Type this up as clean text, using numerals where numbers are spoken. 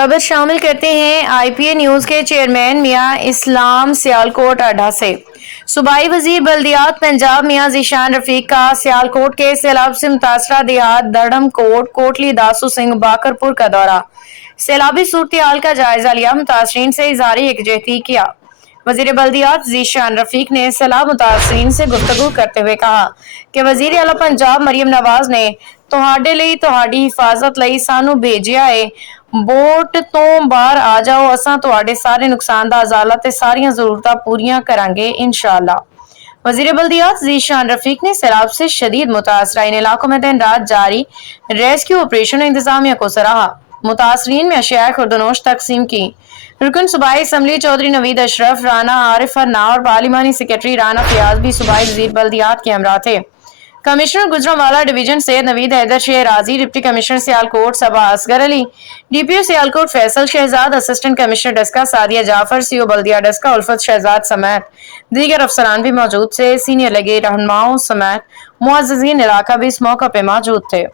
खबर शामिल करते हैं आईपीए न्यूज के चेयरमैन मियां इस्लाम सियालकोट अड्डा से। सूबाई वजीर बल्दियात पंजाब मियां ज़ीशान रफीक का सियालकोट के सैलाब से मुतासरा देहात दड़म कोट कोटली दासू सिंह बाकरपुर का दौरा, सैलाबी सूरत हाल का जायजा लिया, मुतासरीन से इज़हार यकजहती किया। वजीर बल्दियात ज़ीशान रफीक ने सैलाब मुतासरीन से गुफ्तगू करते हुए कहा कि वजीर आला पंजाब मरियम नवाज ने तुहाडे लई तुहाडी हिफाजत लई सानू भेजिया है। बोट तो बाहर आ जाओ, असां तुहाडे सारे नुकसान दा अजाला ते सारियां जरूरतां पूरियां करांगे इंशाअल्लाह। वजीर बल्दियात ज़ीशान रफीक ने सैलाब से शदीद मुतासरा इन इलाकों में दिन रात जारी रेस्क्यू ऑपरेशन इंतजामिया को सराहा। मुतासरीन में अशिया खुर्दनोश तकसीम की। रुकन सूबाई असम्बली चौधरी नवीद अशरफ, राना आरिफ अन्ना और पार्लिमानी सेक्रेटरी राना फयाज भी सूबाई वजीर बल्दियात के हमरा थे। Commissioner Gujranwala division Syed Naveed Haider Sher Razi, deputy commissioner Sialkot Saba Asghar Ali, DPO Sialkot Faisal Shahzad, assistant commissioner Daska Sadia Jafar, CO बल्दिया डस्का उल्फत शहजाद समेत दीगर अफसरान भी मौजूद थे। सीनियर लगे रहनुमाओं समेत मुअज़्ज़ज़ीन इलाका भी इस मौका पे मौजूद थे।